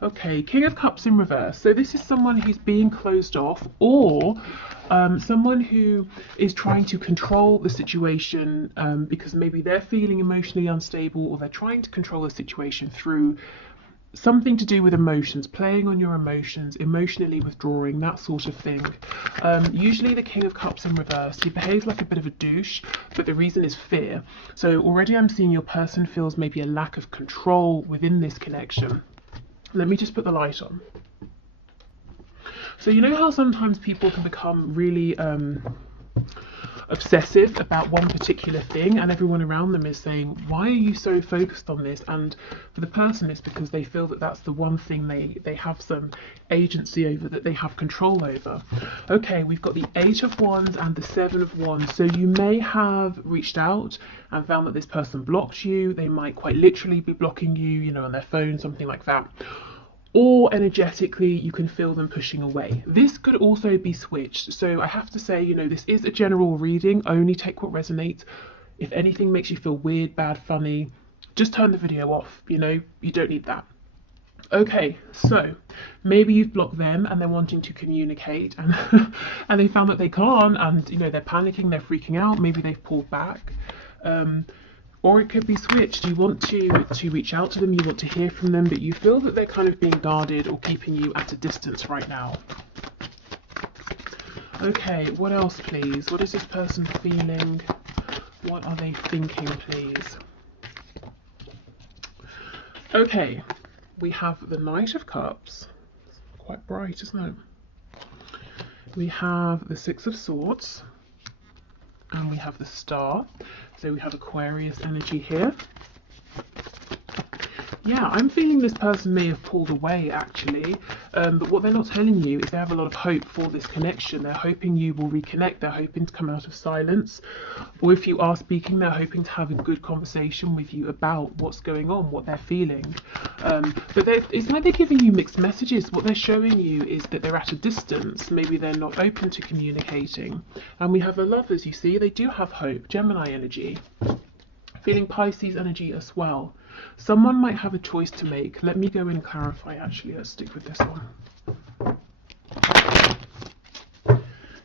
Okay, King of Cups in reverse. So this is someone who's being closed off, or someone who is trying to control the situation because maybe they're feeling emotionally unstable, or they're trying to control the situation through something to do with emotions, playing on your emotions, emotionally withdrawing, that sort of thing. Usually the King of Cups in reverse, he behaves like a bit of a douche, but the reason is fear. So already I'm seeing your person feels maybe a lack of control within this connection. Let me just put the light on. So you know how sometimes people can become really obsessive about one particular thing, and everyone around them is saying, why are you so focused on this? And for the person, it's because they feel that that's the one thing they have some agency over, that they have control over. Okay, we've got the 8 of Wands and the 7 of Wands. So you may have reached out and found that this person blocked you. They might quite literally be blocking you, you know, on their phone, something like that. Or energetically, you can feel them pushing away. This could also be switched. So I have to say, you know, this is a general reading. Only take what resonates. If anything makes you feel weird, bad, funny, just turn the video off. You know, you don't need that. Okay, so maybe you've blocked them and they're wanting to communicate, and and they found that they can't, and you know, they're panicking, they're freaking out. Maybe they've pulled back. Or it could be switched. You want to reach out to them, you want to hear from them, but you feel that they're kind of being guarded or keeping you at a distance right now. Okay, what else, please? What is this person feeling? What are they thinking, please? Okay, we have the Knight of Cups. It's quite bright, isn't it? We have the 6 of Swords. And we have the Star. So we have Aquarius energy here. Yeah, I'm feeling this person may have pulled away actually, but what they're not telling you is they have a lot of hope for this connection. They're hoping you will reconnect, they're hoping to come out of silence, or if you are speaking, they're hoping to have a good conversation with you about what's going on, what they're feeling. But it's like they're giving you mixed messages. What they're showing you is that they're at a distance, maybe they're not open to communicating. And we have the Lovers, you see, they do have hope, Gemini energy. Feeling Pisces energy as well. Someone might have a choice to make. Let me go and clarify actually. Let's stick with this one.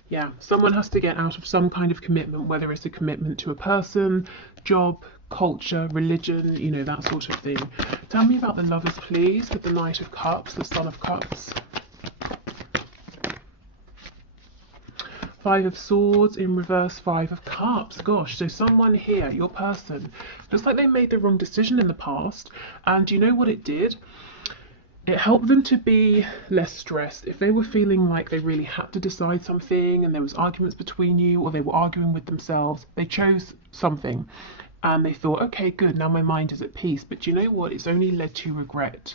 Yeah, someone has to get out of some kind of commitment, whether it's a commitment to a person, job, culture, religion, you know, that sort of thing. Tell me about the Lovers, please, with the Knight of Cups, the Son of Cups. 5 of Swords in reverse, 5 of Cups. Gosh, so someone here, your person, looks like they made the wrong decision in the past, and you know what it did? It helped them to be less stressed. If they were feeling like they really had to decide something and there was arguments between you, or they were arguing with themselves, they chose something and they thought, okay, good, now my mind is at peace. But you know what? It's only led to regret.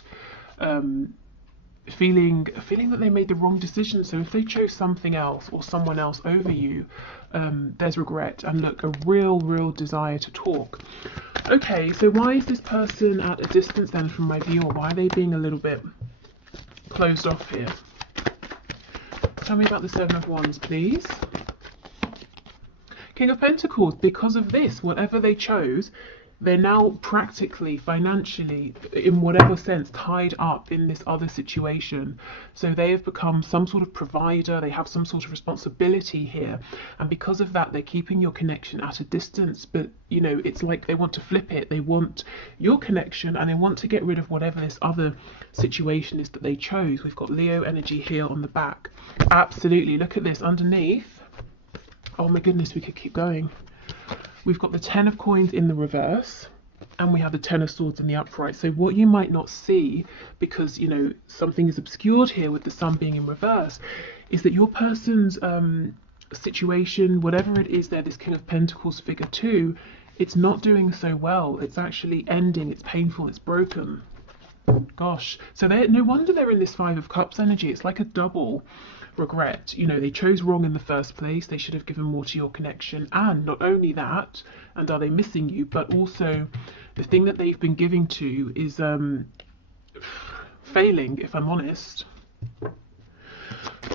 Feeling that they made the wrong decision. So if they chose something else or someone else over you, there's regret and look, a real desire to talk. Okay, so why is this person at a distance then from my view, or why are they being a little bit closed off here? Tell me about the 7 of Wands, please. King of Pentacles. Because of this, whatever they chose, they're now practically, financially, in whatever sense, tied up in this other situation. So they have become some sort of provider, they have some sort of responsibility here. And because of that, they're keeping your connection at a distance. But, you know, it's like they want to flip it. They want your connection and they want to get rid of whatever this other situation is that they chose. We've got Leo energy here on the back. Absolutely. Look at this underneath. Oh my goodness, we could keep going. We've got the 10 of Coins in the reverse, and we have the 10 of Swords in the upright. So what you might not see, because, you know, something is obscured here with the Sun being in reverse, is that your person's situation, whatever it is there, this King of Pentacles figure 2, it's not doing so well. It's actually ending, it's painful, it's broken. Gosh, so no wonder they're in this 5 of Cups energy. It's like a double regret. You know, they chose wrong in the first place. They should have given more to your connection. And not only that, and are they missing you, but also the thing that they've been giving to is failing, if I'm honest.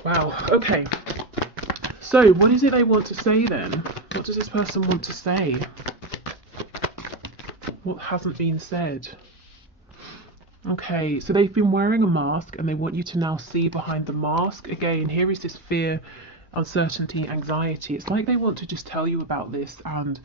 Wow. Okay, so what is it they want to say then? What does this person want to say? What hasn't been said? Okay, so they've been wearing a mask and they want you to now see behind the mask. Again, here is this fear, uncertainty, anxiety. It's like they want to just tell you about this and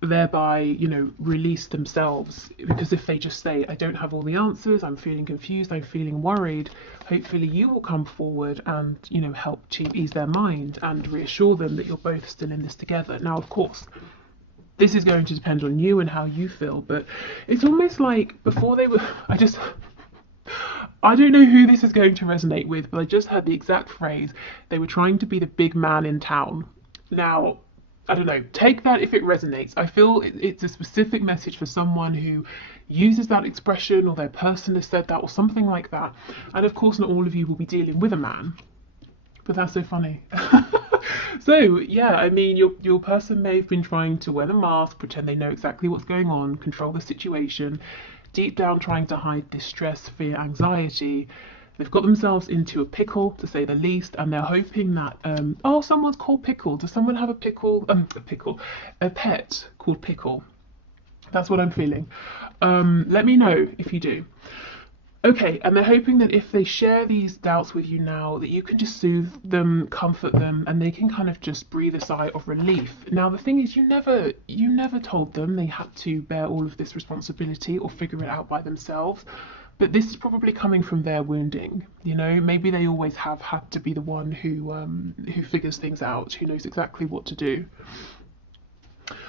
thereby, release themselves. Because if they just say, I don't have all the answers, I'm feeling confused, I'm feeling worried, hopefully you will come forward and, help to ease their mind and reassure them that you're both still in this together. Now, of course, this is going to depend on you and how you feel, but it's almost like before they were, I don't know who this is going to resonate with, but I just heard the exact phrase, they were trying to be the big man in town. Now, I don't know, take that if it resonates. I feel it's a specific message for someone who uses that expression, or their person has said that, or something like that. And of course, not all of you will be dealing with a man, but that's so funny. So yeah, I mean, your person may have been trying to wear the mask, pretend they know exactly what's going on, control the situation, deep down trying to hide this stress, fear, anxiety. They've got themselves into a pickle, to say the least, and they're hoping that, oh, someone's called Pickle. Does someone have a pickle? A pet called Pickle. That's what I'm feeling. Let me know if you do. Okay, and they're hoping that if they share these doubts with you now, that you can just soothe them, comfort them, and they can kind of just breathe a sigh of relief. Now, the thing is, you never told them they had to bear all of this responsibility or figure it out by themselves. But this is probably coming from their wounding. Maybe they always have had to be the one who figures things out, who knows exactly what to do.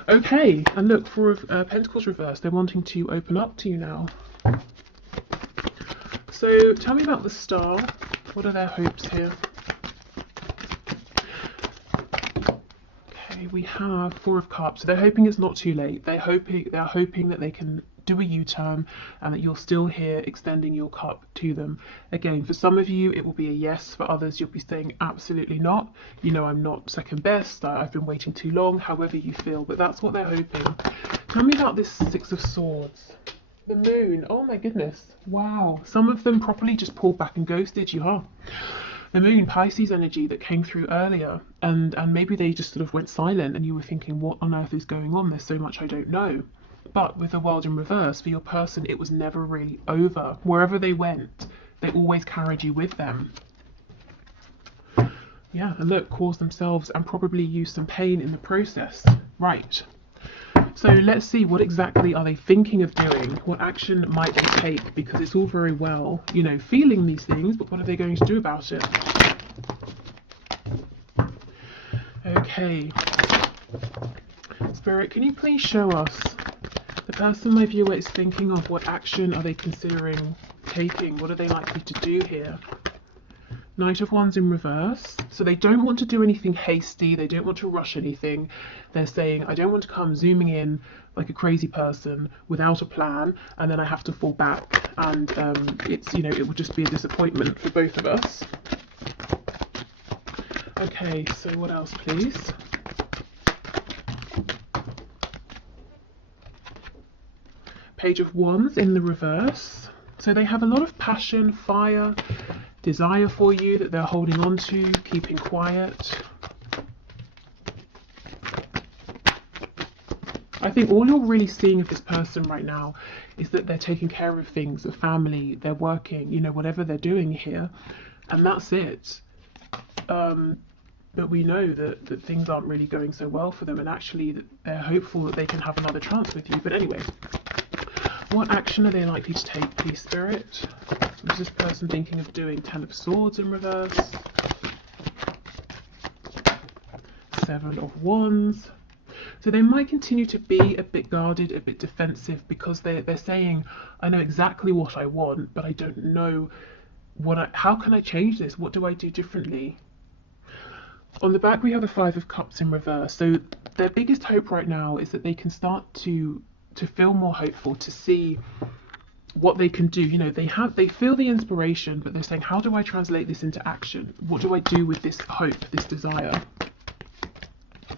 Okay, and look, for Pentacles reversed, they're wanting to open up to you now. So tell me about the Star. What are their hopes here? Okay, we have Four of Cups. So they're hoping it's not too late. They're hoping that they can do a U-turn and that you're still here extending your cup to them. Again, for some of you it will be a yes, for others you'll be saying absolutely not. I'm not second best, I've been waiting too long, however you feel, but that's what they're hoping. Tell me about this Six of Swords. The Moon, oh my goodness, wow. Some of them properly just pulled back and ghosted you, huh? The Moon, Pisces energy that came through earlier, and maybe they just sort of went silent and you were thinking, what on earth is going on? There's so much I don't know. But with the World in reverse, for your person, it was never really over. Wherever they went, they always carried you with them. Yeah, and look, caused themselves and probably used some pain in the process. Right. So let's see, what exactly are they thinking of doing? What action might they take? Because it's all very well, feeling these things, but what are they going to do about it? Okay. Spirit, can you please show us the person my viewer is thinking of? What action are they considering taking? What are they likely to do here? Knight of Wands in reverse. So they don't want to do anything hasty. They don't want to rush anything. They're saying, I don't want to come zooming in like a crazy person without a plan, and then I have to fall back, and it would just be a disappointment for both of us. Okay, so what else, please? Page of Wands in the reverse. So they have a lot of passion, fire, desire for you that they're holding on to, keeping quiet. I think all you're really seeing of this person right now is that they're taking care of things, a family, they're working, whatever they're doing here, and that's it. But we know that things aren't really going so well for them, and actually that they're hopeful that they can have another chance with you. But anyway, what action are they likely to take, please, Spirit? What is this person thinking of doing? Ten of Swords in reverse. Seven of Wands. So they might continue to be a bit guarded, a bit defensive, because they're saying, I know exactly what I want, but I don't know how can I change this? What do I do differently? On the back we have the Five of Cups in reverse. So their biggest hope right now is that they can start to feel more hopeful, to see what they can do. They feel the inspiration, but they're saying, how do I translate this into action? What do I do with this hope, this desire?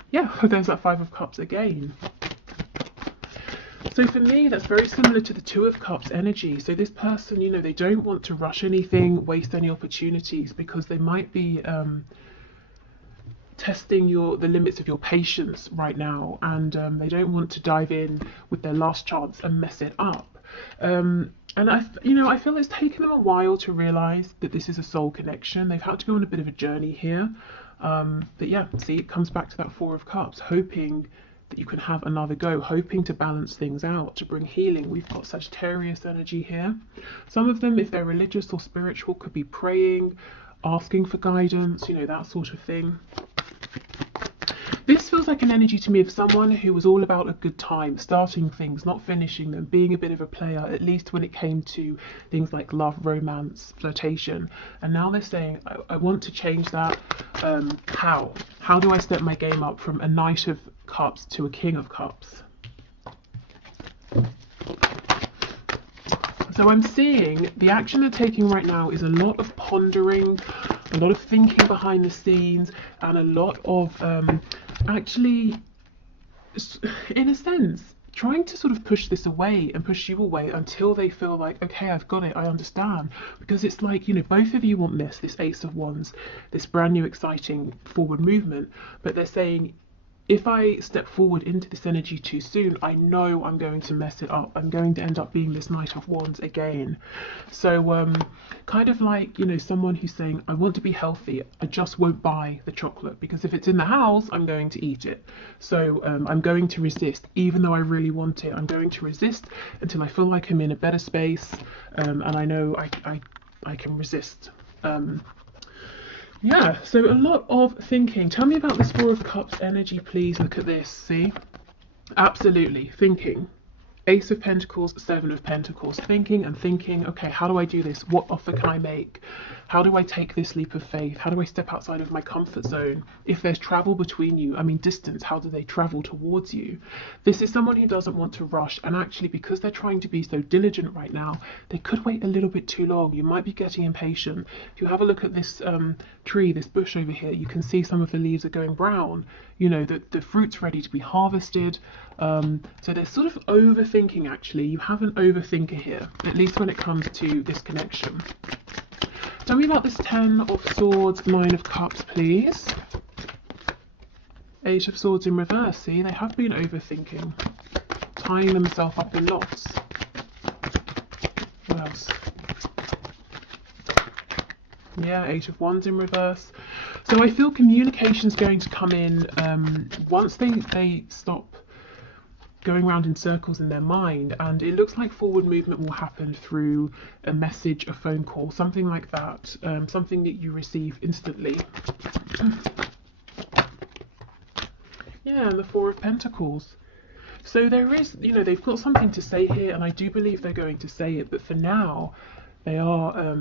Yeah, there's that Five of Cups again. So for me, that's very similar to the Two of Cups energy. So this person, they don't want to rush anything, waste any opportunities, because they might be testing the limits of your patience right now, and they don't want to dive in with their last chance and mess it up. And I feel it's taken them a while to realize that this is a soul connection. They've had to go on a bit of a journey here. But yeah, see, it comes back to that Four of Cups, hoping that you can have another go, hoping to balance things out, to bring healing. We've got Sagittarius energy here. Some of them, if they're religious or spiritual, could be praying, asking for guidance, that sort of thing. This feels like an energy to me of someone who was all about a good time, starting things, not finishing them, being a bit of a player, at least when it came to things like love, romance, flirtation. And now they're saying, I want to change that. How? How do I step my game up from a Knight of Cups to a King of Cups? So I'm seeing the action they're taking right now is a lot of pondering, a lot of thinking behind the scenes, and a lot of actually, in a sense, trying to sort of push this away and push you away until they feel like, okay, I've got it, I understand. Because it's like, both of you want this Ace of Wands, this brand new exciting forward movement, but they're saying, if I step forward into this energy too soon, I know I'm going to mess it up. I'm going to end up being this Knight of Wands again. So kind of like, someone who's saying, I want to be healthy, I just won't buy the chocolate, because if it's in the house, I'm going to eat it. So I'm going to resist, even though I really want it. I'm going to resist until I feel like I'm in a better space, and I know I can resist. Yeah, so a lot of thinking. Tell me about this Four of Cups energy, please. Look at this, see? Absolutely, thinking. Ace of Pentacles, Seven of Pentacles. Thinking and thinking, okay, how do I do this? What offer can I make? How do I take this leap of faith? How do I step outside of my comfort zone? If there's travel between you, distance, how do they travel towards you? This is someone who doesn't want to rush, and actually, because they're trying to be so diligent right now, they could wait a little bit too long. You might be getting impatient. If you have a look at this tree, this bush over here, you can see some of the leaves are going brown. The fruit's ready to be harvested. So they're sort of overthinking, actually. You have an overthinker here, at least when it comes to this connection. Tell me about this Ten of Swords, Nine of Cups, please. Eight of Swords in reverse. See, they have been overthinking, tying themselves up in knots. What else? Yeah, Eight of Wands in reverse. So I feel communication's going to come in once they stop going around in circles in their mind, and it looks like forward movement will happen through a message, a phone call, something like that, something that you receive instantly. Yeah, and the Four of Pentacles. So there is, they've got something to say here, and I do believe they're going to say it, but for now they are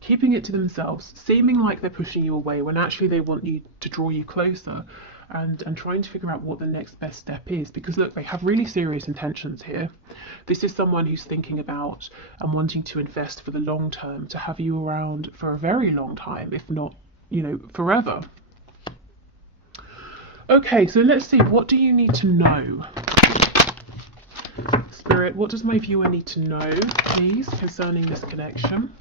keeping it to themselves, seeming like they're pushing you away when actually they want you to draw you closer, and trying to figure out what the next best step is, because look, they have really serious intentions here. This is someone who's thinking about and wanting to invest for the long term, to have you around for a very long time, if not, forever. Okay, so let's see, what do you need to know? Spirit, what does my viewer need to know, please, concerning this connection?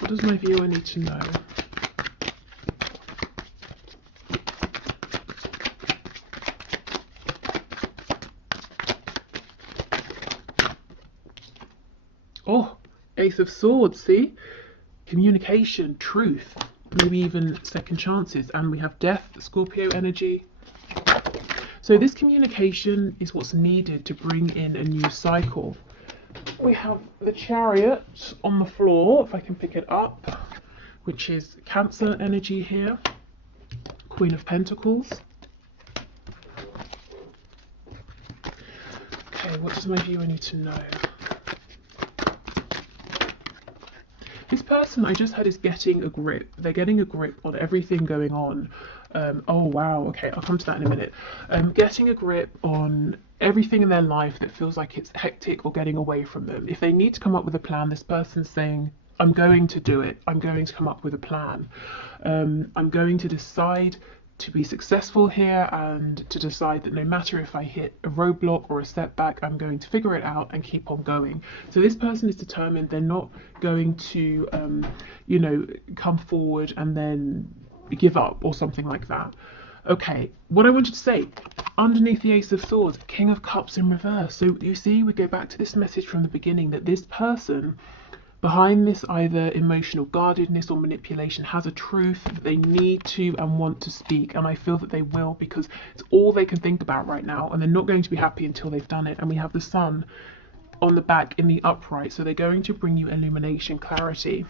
What does my viewer need to know? Oh, Ace of Swords, see? Communication, truth, maybe even second chances. And we have Death, Scorpio energy. So this communication is what's needed to bring in a new cycle. We have the Chariot on the floor, if I can pick it up, which is Cancer energy here. Queen of Pentacles. Okay, what does my viewer need to know? This person I just had is getting a grip. They're getting a grip on everything going on. Oh wow, okay, I'll come to that in a minute. Getting a grip on everything in their life that feels like it's hectic or getting away from them. If they need to come up with a plan, this person's saying, I'm going to do it. I'm going to come up with a plan. I'm going to decide to be successful here, and to decide that no matter if I hit a roadblock or a setback, I'm going to figure it out and keep on going. So this person is determined. They're not going to, come forward and then give up or something like that. Okay, what I wanted to say, underneath the Ace of Swords, King of Cups in reverse. So you see, we go back to this message from the beginning that this person behind this either emotional guardedness or manipulation has a truth that they need to and want to speak, and I feel that they will, because it's all they can think about right now, and they're not going to be happy until they've done it. And we have the Sun on the back in the upright, so they're going to bring you illumination, clarity.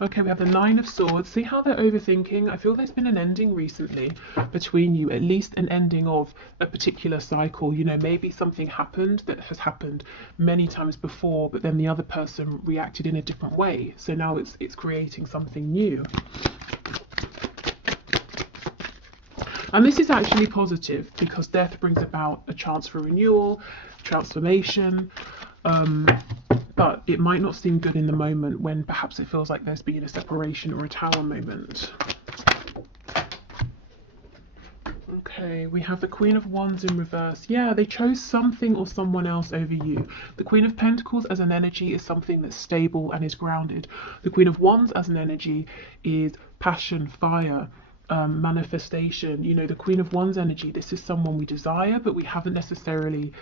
Okay, we have the Nine of Swords. See how they're overthinking? I feel there's been an ending recently between you, at least an ending of a particular cycle. You know, maybe something happened that has happened many times before, but then the other person reacted in a different way. So now it's creating something new. And this is actually positive because death brings about a chance for renewal, transformation. But it might not seem good in the moment when perhaps it feels like there's been a separation or a Tower moment. Okay, we have the Queen of Wands in reverse. Yeah, they chose something or someone else over you. The Queen of Pentacles as an energy is something that's stable and is grounded. The Queen of Wands as an energy is passion, fire, manifestation. You know, the Queen of Wands energy, this is someone we desire, but we haven't necessarily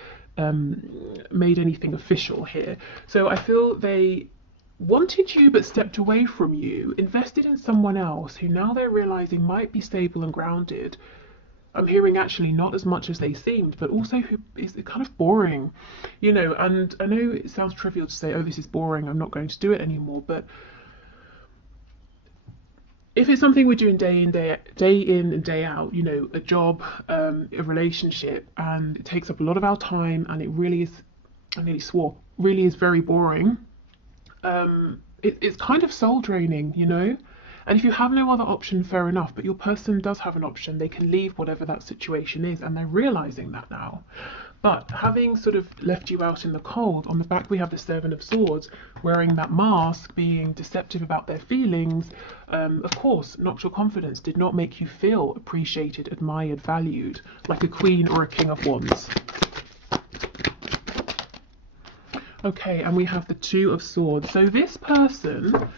made anything official here. So I feel they wanted you but stepped away from you, invested in someone else who now they're realizing might be stable and grounded. I'm hearing actually not as much as they seemed, but also who is kind of boring, you know. And I know it sounds trivial to say, oh, this is boring, I'm not going to do it anymore, but if it's something we're doing day in and day out, you know, a job, a relationship, and it takes up a lot of our time, and it really is, I nearly swore, really is very boring, it's kind of soul draining, you know. And if you have no other option, fair enough, but your person does have an option. They can leave whatever that situation is, and they're realizing that now. But having sort of left you out in the cold, on the back we have the Seven of Swords, wearing that mask, being deceptive about their feelings, of course, knocked your confidence, did not make you feel appreciated, admired, valued, like a Queen or a King of Wands. Okay, and we have the Two of Swords. So this person,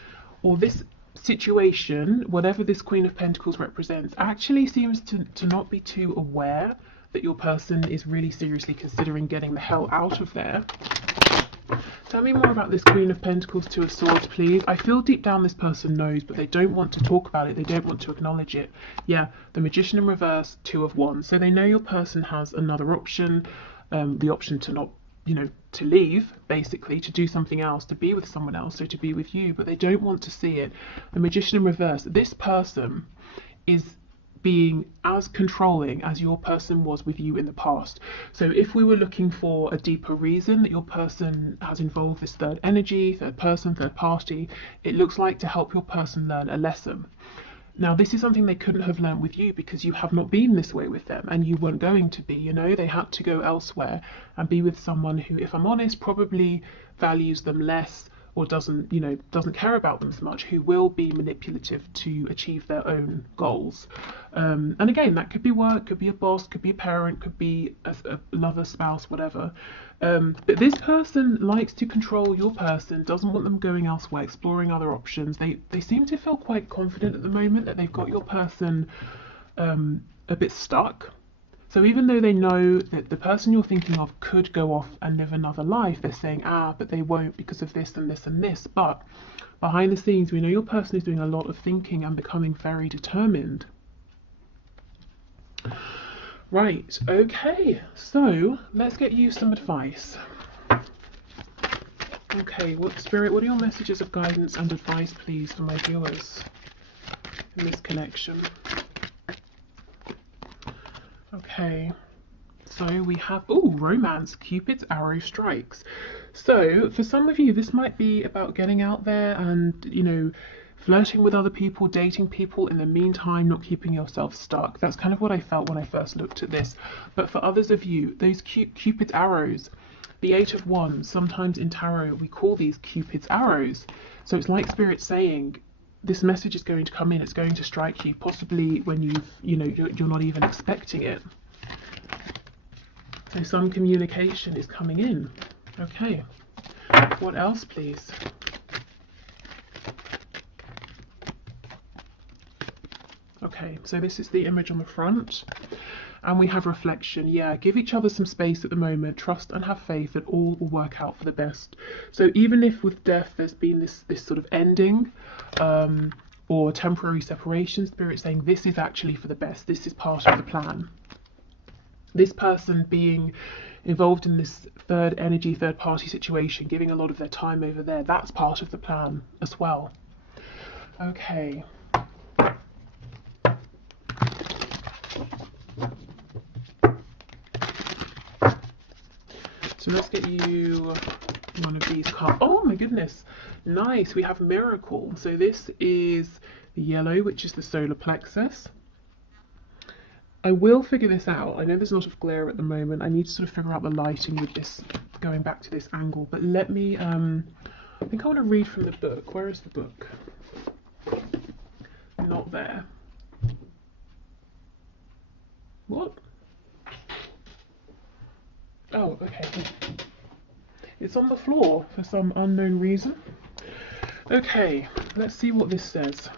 or this situation, whatever this Queen of Pentacles represents, actually seems to not be too aware that your person is really seriously considering getting the hell out of there. Tell me more about this Queen of Pentacles, Two of Swords, please. I feel deep down this person knows, but they don't want to talk about it. They don't want to acknowledge it. Yeah, the Magician in reverse, Two of Wands. So they know your person has another option, the option to not, you know, to leave, basically, to do something else, to be with someone else, so to be with you, but they don't want to see it. The Magician in reverse, this person is being as controlling as your person was with you in the past. So if we were looking for a deeper reason that your person has involved this third energy, third person, third party, it looks like to help your person learn a lesson. Now, this is something they couldn't have learned with you because you have not been this way with them, and you weren't going to be, you know. They had to go elsewhere and be with someone who, if I'm honest, probably values them less, or doesn't care about them as much, who will be manipulative to achieve their own goals. And again, that could be work, could be a boss, could be a parent, could be a lover, spouse, whatever. But this person likes to control your person, doesn't want them going elsewhere, exploring other options. They seem to feel quite confident at the moment that they've got your person a bit stuck. So even though they know that the person you're thinking of could go off and live another life, they're saying, but they won't because of this and this and this. But behind the scenes, we know your person is doing a lot of thinking and becoming very determined. Right, okay, so let's get you some advice. Okay, Spirit, what are your messages of guidance and advice, please, for my viewers in this connection? Okay, so we have, romance, Cupid's arrow strikes. So for some of you, this might be about getting out there and, you know, flirting with other people, dating people, in the meantime, not keeping yourself stuck. That's kind of what I felt when I first looked at this. But for others of you, those Cupid's arrows, the Eight of Wands, sometimes in tarot, we call these Cupid's arrows. So it's like Spirit saying, this message is going to come in, it's going to strike you, possibly when you're not even expecting it. So some communication is coming in. Okay, what else, please? Okay, so this is the image on the front. And we have reflection. Yeah, give each other some space at the moment. Trust and have faith that all will work out for the best. So even if with death there's been this sort of ending, or temporary separation, Spirit saying this is actually for the best. This is part of the plan. This person being involved in this third energy, third party situation, giving a lot of their time over there, that's part of the plan as well. Okay. So let's get you one of these cards. Oh my goodness, nice. We have Miracle. So this is the yellow, which is the solar plexus. I will figure this out. I know there's a lot of glare at the moment. I need to sort of figure out the lighting with this, going back to this angle. But let me, I think I want to read from the book. Where is the book? Not there. What? Oh, okay. It's on the floor for some unknown reason. Okay, let's see what this says.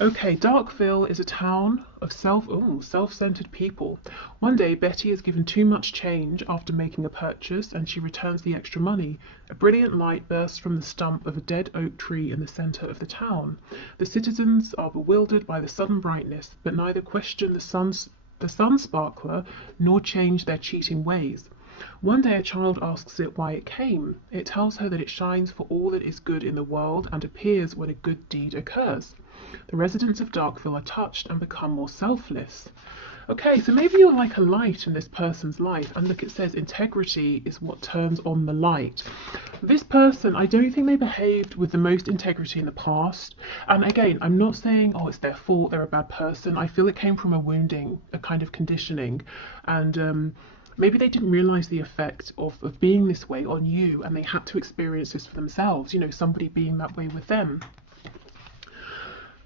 Okay, Darkville is a town of self-centered people. One day, Betty is given too much change after making a purchase, and she returns the extra money. A brilliant light bursts from the stump of a dead oak tree in the center of the town. The citizens are bewildered by the sudden brightness, but neither question the sun sparkler nor change their cheating ways. One day a child asks it why it came. It tells her that it shines for all that is good in the world and appears when a good deed occurs. The residents of Darkville are touched and become more selfless. Okay, so maybe you're like a light in this person's life, and look, it says integrity is what turns on the light. This person, I don't think they behaved with the most integrity in the past. And again, I'm not saying, oh, it's their fault, they're a bad person. I feel it came from a wounding, a kind of conditioning. And maybe they didn't realize the effect of being this way on you, and they had to experience this for themselves, you know, somebody being that way with them.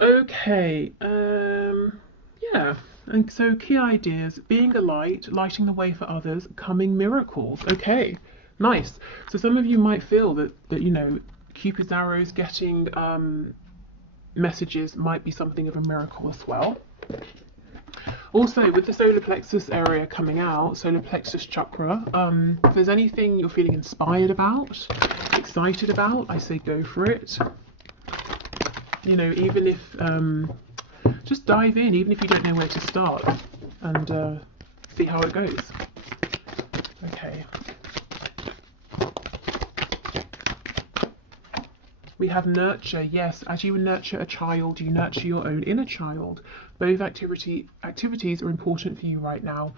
Okay, yeah. And so key ideas: being a light, lighting the way for others, coming miracles. Okay, nice. So some of you might feel that you know, Cupid's arrows, getting messages might be something of a miracle as well. Also, with the solar plexus area coming out, solar plexus chakra, if there's anything you're feeling inspired about, excited about, I say go for it. You know, even if just dive in, even if you don't know where to start, and see how it goes. Okay. We have nurture. Yes, as you nurture a child, you nurture your own inner child. Both activities are important for you right now.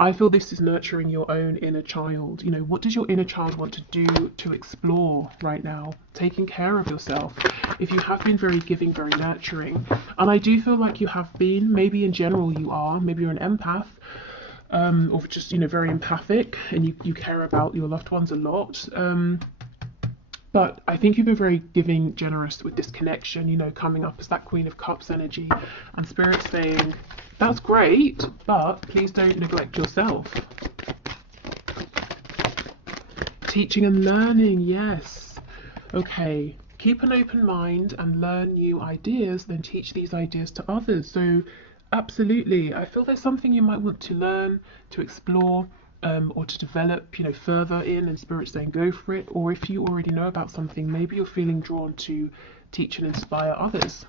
I feel this is nurturing your own inner child. You know, what does your inner child want to do to explore right now? Taking care of yourself. If you have been very giving, very nurturing, and I do feel like you have been, maybe in general you are, maybe you're an empath, or just, you know, very empathic, and you care about your loved ones a lot. But I think you've been very giving, generous with this connection, you know, coming up as that Queen of Cups energy, and Spirit saying, that's great, but please don't neglect yourself. Teaching and learning, yes. Okay, keep an open mind and learn new ideas, then teach these ideas to others. So absolutely, I feel there's something you might want to learn, to explore, or to develop, you know, further in, and Spirit saying go for it. Or if you already know about something, maybe you're feeling drawn to teach and inspire others.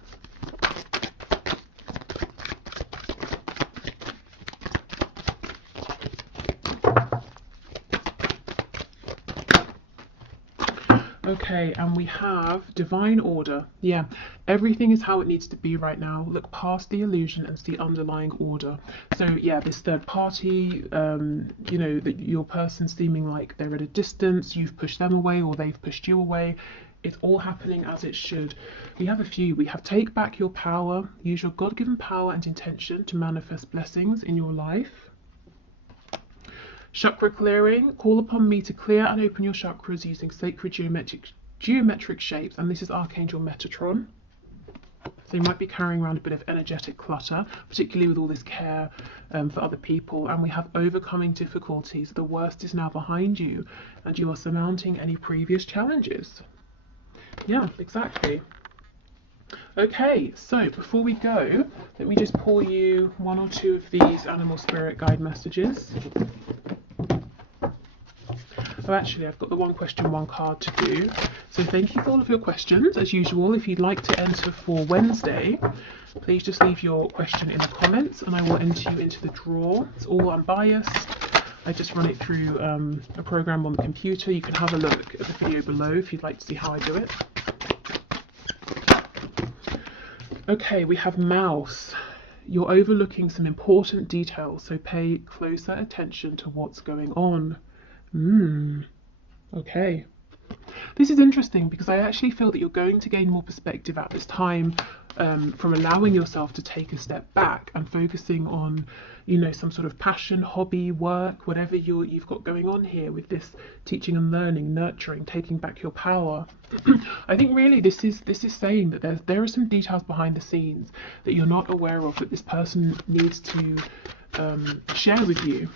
Okay, and we have divine order. Yeah, everything is how it needs to be right now. Look past the illusion and see underlying order. So yeah, this third party, you know, that your person seeming like they're at a distance, you've pushed them away or they've pushed you away. It's all happening as it should. We have a few. We have take back your power, use your God-given power and intention to manifest blessings in your life. Chakra clearing, call upon me to clear and open your chakras using sacred geometric shapes, and this is Archangel Metatron. So you might be carrying around a bit of energetic clutter, particularly with all this care for other people. And we have overcoming difficulties. The worst is now behind you, and you are surmounting any previous challenges. Yeah, exactly. Okay, so before we go, let me just pull you one or two of these animal spirit guide messages. Oh, actually, I've got the one question, one card to do. So thank you for all of your questions. As usual, if you'd like to enter for Wednesday, please just leave your question in the comments and I will enter you into the draw. It's all unbiased. I just run it through a program on the computer. You can have a look at the video below if you'd like to see how I do it. Okay, we have mouse. You're overlooking some important details, so pay closer attention to what's going on. Okay. This is interesting because I actually feel that you're going to gain more perspective at this time from allowing yourself to take a step back and focusing on, you know, some sort of passion, hobby, work, whatever you've got going on here with this teaching and learning, nurturing, taking back your power. I think really this is saying that there are some details behind the scenes that you're not aware of that this person needs to share with you.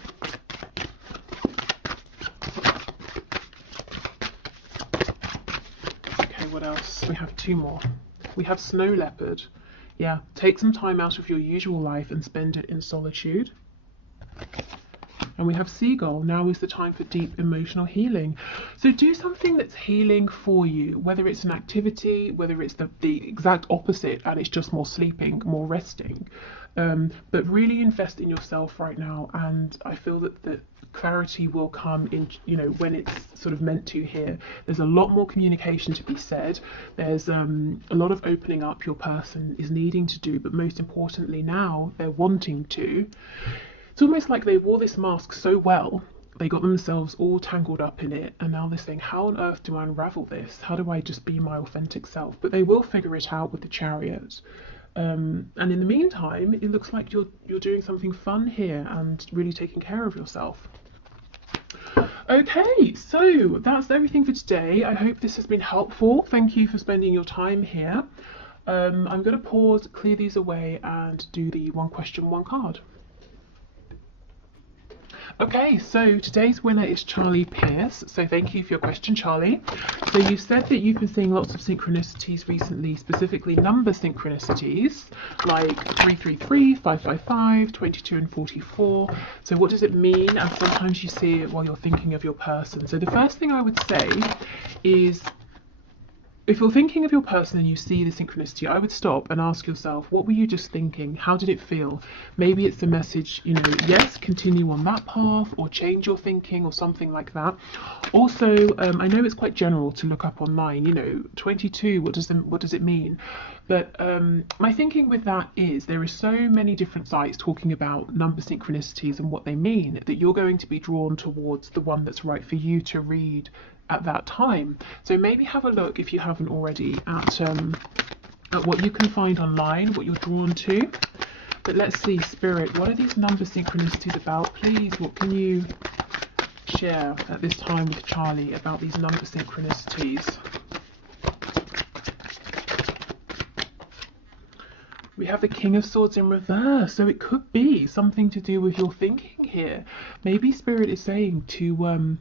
What else? We have two more. We have snow leopard. Yeah, take some time out of your usual life and spend it in solitude. And we have seagull. Now is the time for deep emotional healing. So do something that's healing for you, whether it's an activity, whether it's the exact opposite and it's just more sleeping, more resting. But really invest in yourself right now, and I feel that the clarity will come in, you know, when it's sort of meant to here. There's a lot more communication to be said. There's a lot of opening up your person is needing to do, but most importantly now they're wanting to. It's almost like they wore this mask so well, they got themselves all tangled up in it, and now they're saying, how on earth do I unravel this? How do I just be my authentic self? But they will figure it out with the Chariot. And in the meantime, it looks like you're doing something fun here and really taking care of yourself. Okay, so that's everything for today. I hope this has been helpful. Thank you for spending your time here. I'm going to pause, clear these away, and do the one question, one card. Okay, so today's winner is Charlie Pierce. So thank you for your question, Charlie. So you said that you've been seeing lots of synchronicities recently, specifically number synchronicities, like 333, 555, 22 and 44. So what does it mean? And sometimes you see it while you're thinking of your person. So the first thing I would say is, if you're thinking of your person and you see the synchronicity, I would stop and ask yourself, what were you just thinking? How did it feel? Maybe it's a message, you know, yes, continue on that path, or change your thinking, or something like that. Also, I know it's quite general to look up online, you know, 22, what does it mean? But my thinking with that is there are so many different sites talking about number synchronicities and what they mean that you're going to be drawn towards the one that's right for you to read at that time. So maybe have a look, if you haven't already, at what you can find online, what you're drawn to. But let's see, Spirit, what are these number synchronicities about? Please, what can you share at this time with Charlie about these number synchronicities? We have the King of Swords in reverse, so it could be something to do with your thinking here. Maybe Spirit is saying to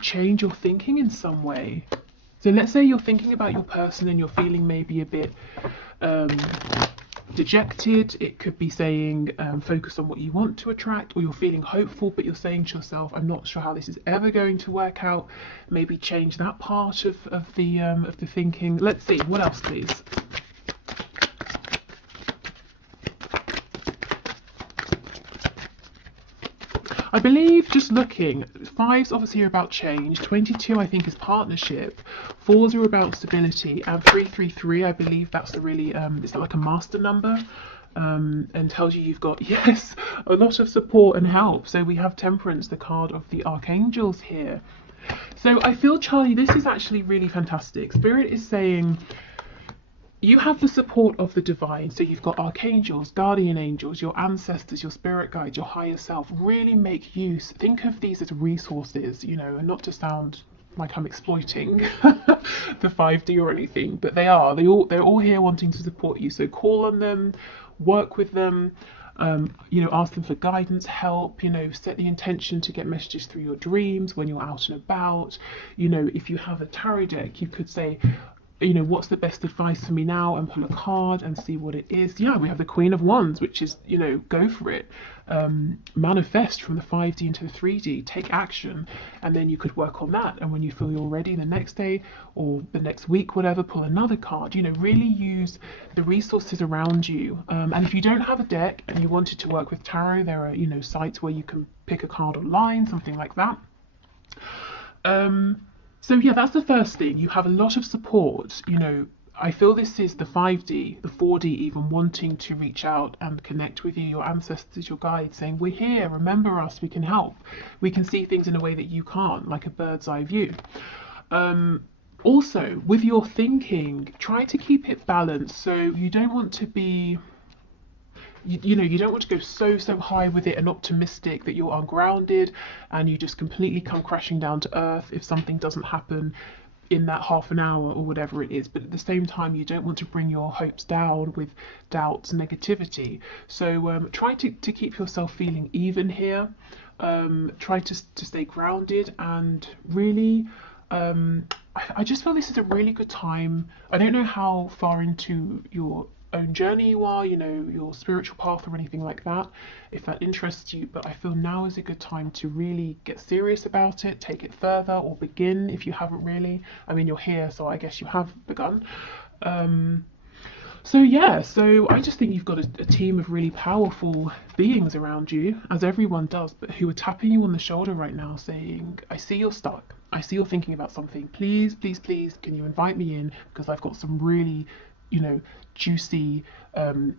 change your thinking in some way. So let's say you're thinking about your person and you're feeling maybe a bit dejected. It could be saying focus on what you want to attract, or you're feeling hopeful but you're saying to yourself, I'm not sure how this is ever going to work out. Maybe change that part of the thinking. Let's see, what else please? I believe, just looking, 5's obviously are about change, 22 I think is partnership, 4's are about stability, and 333 I believe that's the really, is that like a master number? And tells you you've got, yes, a lot of support and help. So we have Temperance, the card of the Archangels here. So I feel, Charlie, this is actually really fantastic. Spirit is saying, you have the support of the divine, so you've got archangels, guardian angels, your ancestors, your spirit guides, your higher self. Really make use, think of these as resources, you know, and not to sound like I'm exploiting the 5D or anything, but they're all here wanting to support you. So call on them, work with them, you know, ask them for guidance, help, you know, set the intention to get messages through your dreams when you're out and about. You know, if you have a tarot deck, you could say, you know, what's the best advice for me now, and pull a card and see what it is. Yeah, we have the Queen of Wands, which is, you know, go for it. Manifest from the 5D into the 3D, take action, and then you could work on that. And when you feel you're ready the next day or the next week, whatever, pull another card. You know, really use the resources around you. And if you don't have a deck and you wanted to work with tarot, there are, you know, sites where you can pick a card online, something like that. So yeah, that's the first thing. You have a lot of support. You know, I feel this is the 5D, the 4D even, wanting to reach out and connect with you, your ancestors, your guides, saying, we're here, remember us, we can help. We can see things in a way that you can't, like a bird's eye view. Also, with your thinking, try to keep it balanced. So you don't want to be, you know, you don't want to go so high with it and optimistic that you're ungrounded and you just completely come crashing down to earth if something doesn't happen in that half an hour or whatever it is. But at the same time, you don't want to bring your hopes down with doubts, negativity. So try to keep yourself feeling even here. Try to stay grounded, and really I just feel this is a really good time. I don't know how far into your own journey you are, you know, your spiritual path or anything like that, if that interests you, but I feel now is a good time to really get serious about it, take it further, or begin if you haven't really. I mean, you're here, so I guess you have begun. So yeah, so I just think you've got a team of really powerful beings around you, as everyone does, but who are tapping you on the shoulder right now saying, I see you're stuck, I see you're thinking about something, please, please, please, can you invite me in, because I've got some really, you know, juicy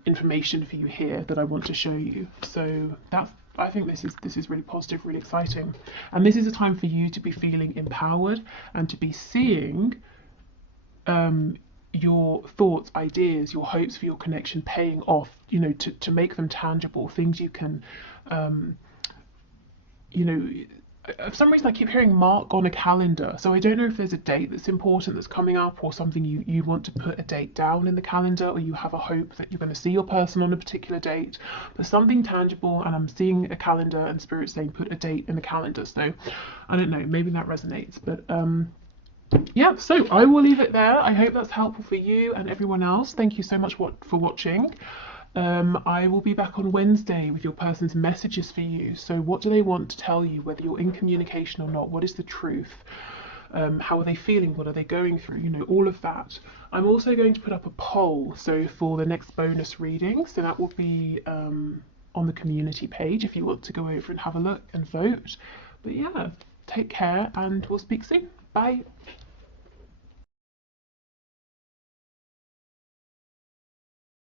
information for you here that I want to show you. So that's, I think this is really positive, really exciting, and this is a time for you to be feeling empowered and to be seeing your thoughts, ideas, your hopes for your connection paying off, you know, to make them tangible, things you can you know, for some reason I keep hearing mark on a calendar, so I don't know if there's a date that's important that's coming up, or something you want to put a date down in the calendar, or you have a hope that you're going to see your person on a particular date, but something tangible. And I'm seeing a calendar and spirit saying put a date in the calendar, so I don't know, maybe that resonates. But yeah, so I will leave it there. I hope that's helpful for you and everyone else. Thank you so much for watching. I will be back on Wednesday with your person's messages for you. So what do they want to tell you, whether you're in communication or not? What is the truth? How are they feeling? What are they going through? You know, all of that. I'm also going to put up a poll, so for the next bonus reading. So that will be on the community page if you want to go over and have a look and vote. But yeah, take care and we'll speak soon. Bye.